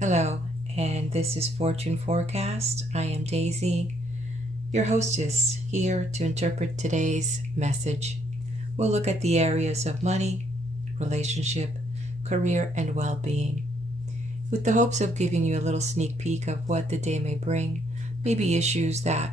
Hello, and this is Fortune Forecast. I am Daisy, your hostess, here to interpret today's message. We'll look at the areas of money, relationship, career, and well-being, with the hopes of giving you a little sneak peek of what the day may bring, maybe issues that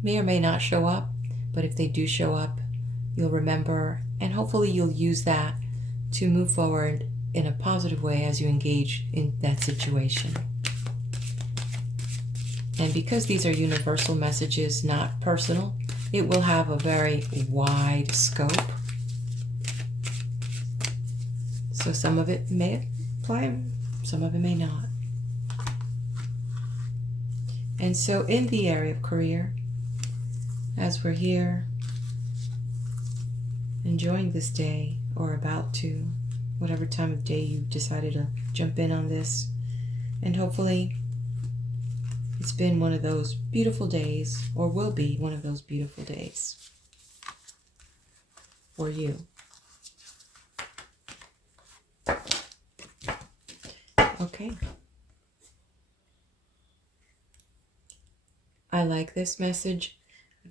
may or may not show up, but if they do show up, you'll remember, and hopefully you'll use that to move forward in a positive way as you engage in that situation. And because these are universal messages, not personal, it will have a very wide scope. So some of it may apply, some of it may not. And so in the area of career, as we're here enjoying this day or about to, whatever time of day you decided to jump in on this, and hopefully it's been one of those beautiful days, or will be one of those beautiful days for you. Okay. I like this message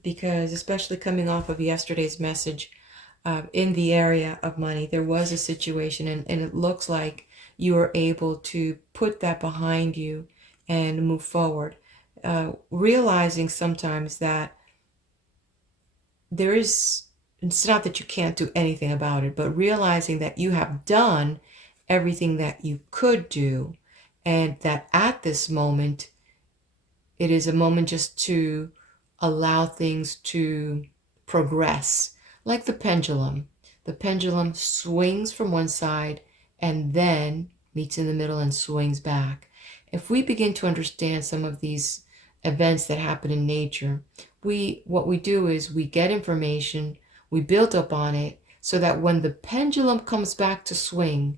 because, especially coming off of yesterday's message, in the area of money, there was a situation, and it looks like you were able to put that behind you and move forward, realizing sometimes that it's not that you can't do anything about it, but realizing that you have done everything that you could do, and that at this moment, it is a moment just to allow things to progress. Like the pendulum. The pendulum swings from one side and then meets in the middle and swings back. If we begin to understand some of these events that happen in nature, what we do is we get information, we build up on it, so that when the pendulum comes back to swing,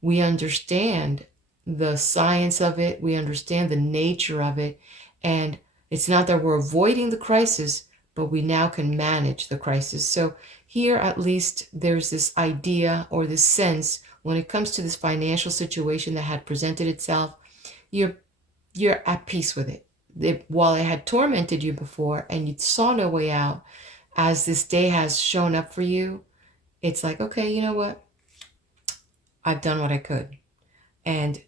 we understand the science of it, we understand the nature of it, and it's not that we're avoiding the crisis, but we now can manage the crisis. So here, at least, there's this idea or this sense when it comes to this financial situation that had presented itself, you're at peace with it. While it had tormented you before and you saw no way out, as this day has shown up for you, it's like, okay, you know what? I've done what I could. And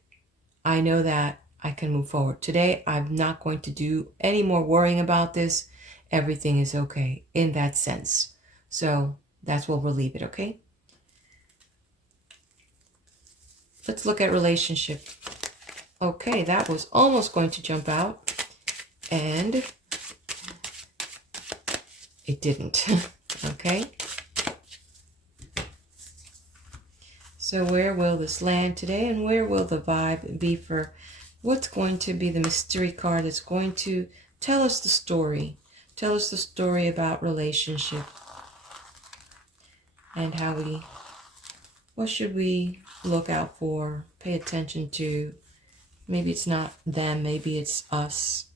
I know that I can move forward. Today, I'm not going to do any more worrying about this. Everything is okay in that sense. So that's where we'll leave it, okay? Let's look at relationship. Okay, that was almost going to jump out, and it didn't. Okay? So where will this land today, and where will the vibe be for what's going to be the mystery card that's going to tell us the story? Tell us the story about relationship and what should we look out for, pay attention to. Maybe it's not them, maybe it's us.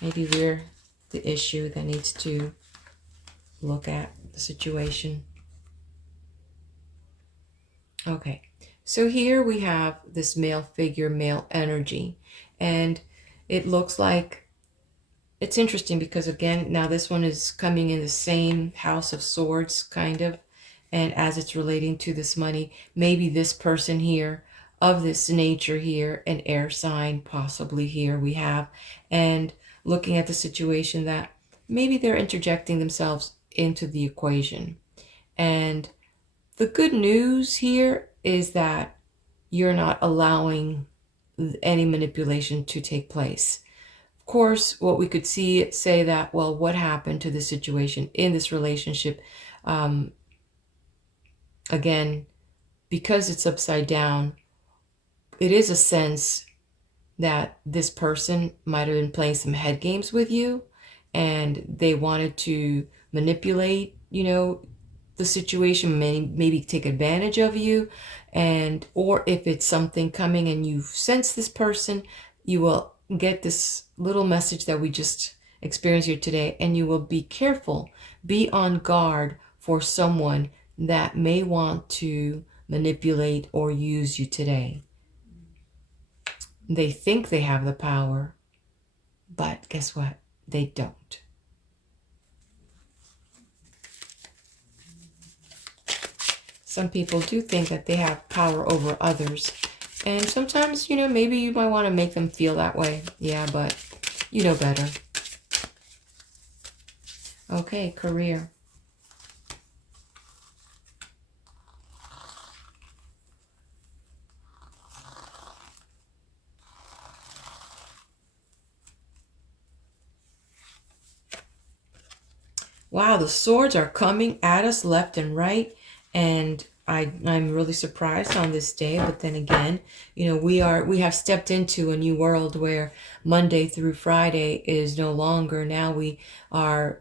Maybe we're the issue that needs to look at the situation. Okay, so here we have this male figure, male energy, and it looks like it's interesting because, again, now this one is coming in the same house of swords, kind of, and as it's relating to this money, maybe this person here, of this nature here, an air sign possibly here we have, and looking at the situation that maybe they're interjecting themselves into the equation. And the good news here is that you're not allowing any manipulation to take place. Of course, what we could say that, well, what happened to the situation in this relationship? Again, because it's upside down, it is a sense that this person might have been playing some head games with you, and they wanted to manipulate, the situation, maybe take advantage of you, or if it's something coming and you sense this person, you will get this little message that we just experienced here today, and you will be careful, be on guard for someone that may want to manipulate or use you today. They think they have the power, but guess what? They don't. Some people do think that they have power over others. And sometimes, maybe you might want to make them feel that way. Yeah, but you know better. Okay, career. Wow, the swords are coming at us left and right. And I'm really surprised on this day. But then again, we have stepped into a new world where Monday through Friday is no longer. Now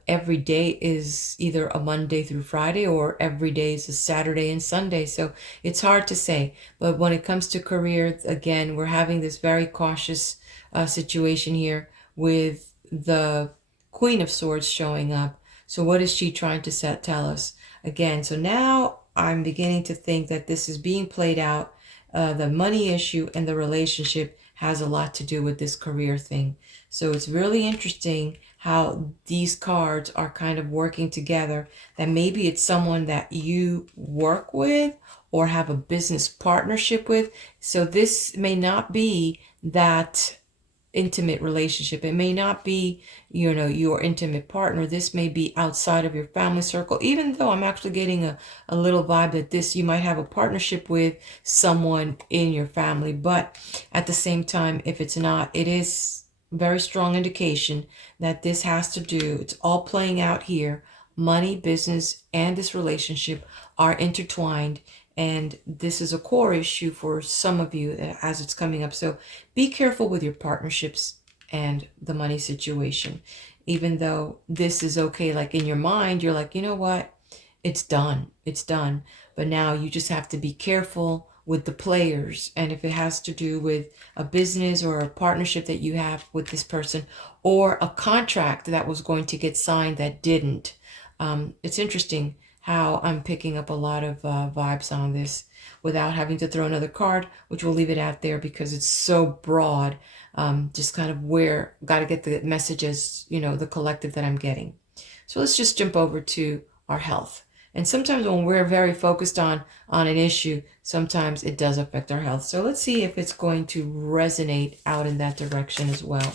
every day is either a Monday through Friday, or every day is a Saturday and Sunday. So it's hard to say. But when it comes to career, again, we're having this very cautious situation here with the Queen of Swords showing up. So what is she trying to tell us? Again, so now I'm beginning to think that this is being played out. The money issue and the relationship has a lot to do with this career thing. So it's really interesting how these cards are kind of working together. That maybe it's someone that you work with or have a business partnership with. So this may not be that intimate relationship. It may not be, your intimate partner. This may be outside of your family circle, even though I'm actually getting a little vibe that you might have a partnership with someone in your family. But at the same time, if it's not, it is very strong indication that this has to do, it's all playing out here. Money, business, and this relationship are intertwined. And this is a core issue for some of you as it's coming up. So be careful with your partnerships and the money situation. Even though this is okay, like in your mind, you're like, you know what? It's done. It's done. But now you just have to be careful with the players. And if it has to do with a business or a partnership that you have with this person, or a contract that was going to get signed that didn't. It's interesting how I'm picking up a lot of vibes on this without having to throw another card, which we'll leave it out there because it's so broad. Just kind of got to get the messages, the collective that I'm getting. So let's just jump over to our health. And sometimes when we're very focused on an issue, sometimes it does affect our health. So let's see if it's going to resonate out in that direction as well.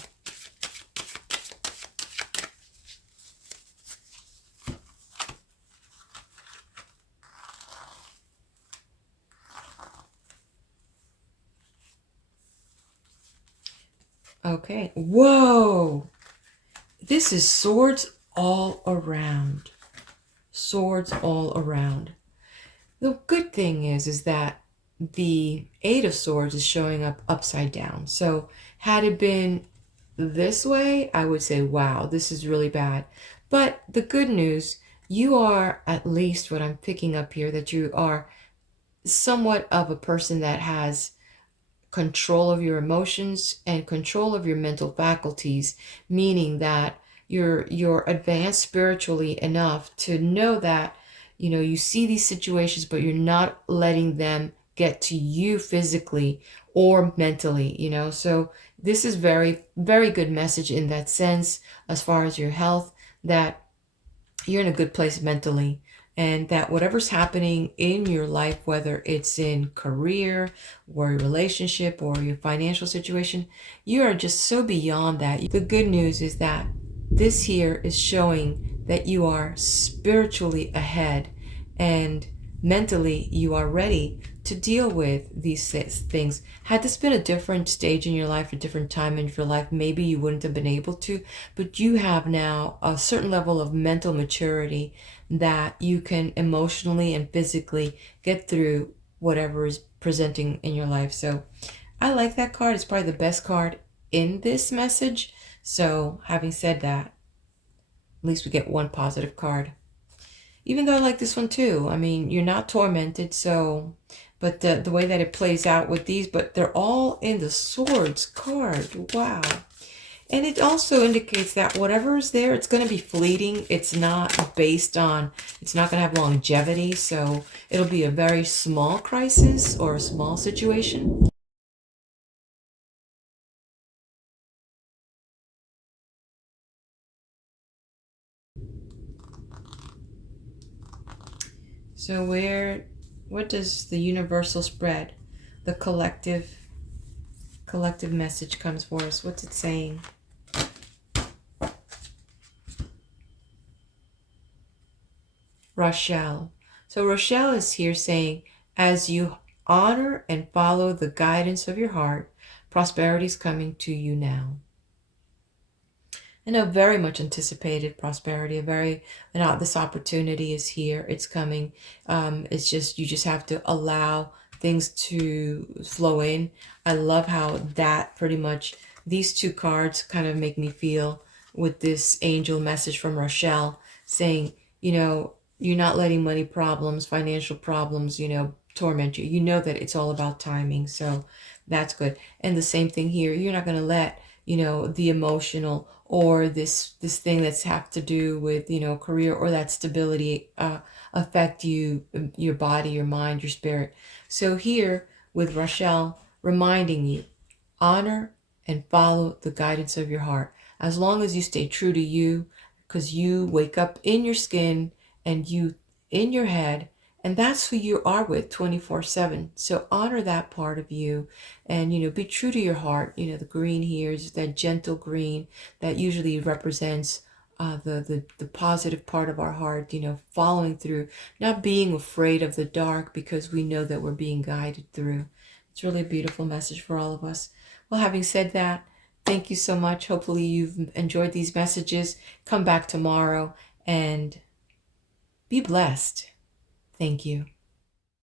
Okay. Whoa. This is swords all around. Swords all around. The good thing is that the Eight of Swords is showing up upside down. So had it been this way, I would say, wow, this is really bad. But the good news, you are, at least what I'm picking up here, that you are somewhat of a person that has control of your emotions and control of your mental faculties, meaning that you're advanced spiritually enough to know that you see these situations, but you're not letting them get to you physically or mentally. So this is very, very good message in that sense, as far as your health, that you're in a good place mentally, and that whatever's happening in your life, whether it's in career or your relationship or your financial situation, you are just so beyond that. The good news is that this here is showing that you are spiritually ahead, and mentally you are ready to deal with these things. Had this been a different stage in your life, a different time in your life, maybe you wouldn't have been able to, but you have now a certain level of mental maturity that you can emotionally and physically get through whatever is presenting in your life. So I like that card. It's probably the best card in this message. So having said that, at least we get one positive card. Even though I like this one too. I mean, you're not tormented, so, but the way that it plays out with these, but they're all in the Swords card. Wow. And it also indicates that whatever is there, it's going to be fleeting. It's not going to have longevity. So it'll be a very small crisis or a small situation. So what does the universal spread, the collective message comes for us? What's it saying? Rochelle. So Rochelle is here saying, as you honor and follow the guidance of your heart, prosperity is coming to you now. And a very much anticipated prosperity, this opportunity is here. It's coming. It's just, you just have to allow things to flow in. I love how that pretty much, these two cards kind of make me feel with this angel message from Rochelle saying, you're not letting money problems, financial problems, torment you. You know that it's all about timing. So that's good. And the same thing here. You're not going to let, the emotional or this thing that's have to do with, career or that stability affect you, your body, your mind, your spirit. So here with Rochelle reminding you, honor and follow the guidance of your heart. As long as you stay true to you, because you wake up in your skin and you in your head, and that's who you are with 24/7. So honor that part of you and, be true to your heart. The green here is that gentle green that usually represents the positive part of our heart, following through, not being afraid of the dark because we know that we're being guided through. It's really a beautiful message for all of us. Well, having said that, thank you so much. Hopefully you've enjoyed these messages. Come back tomorrow and be blessed. Thank you.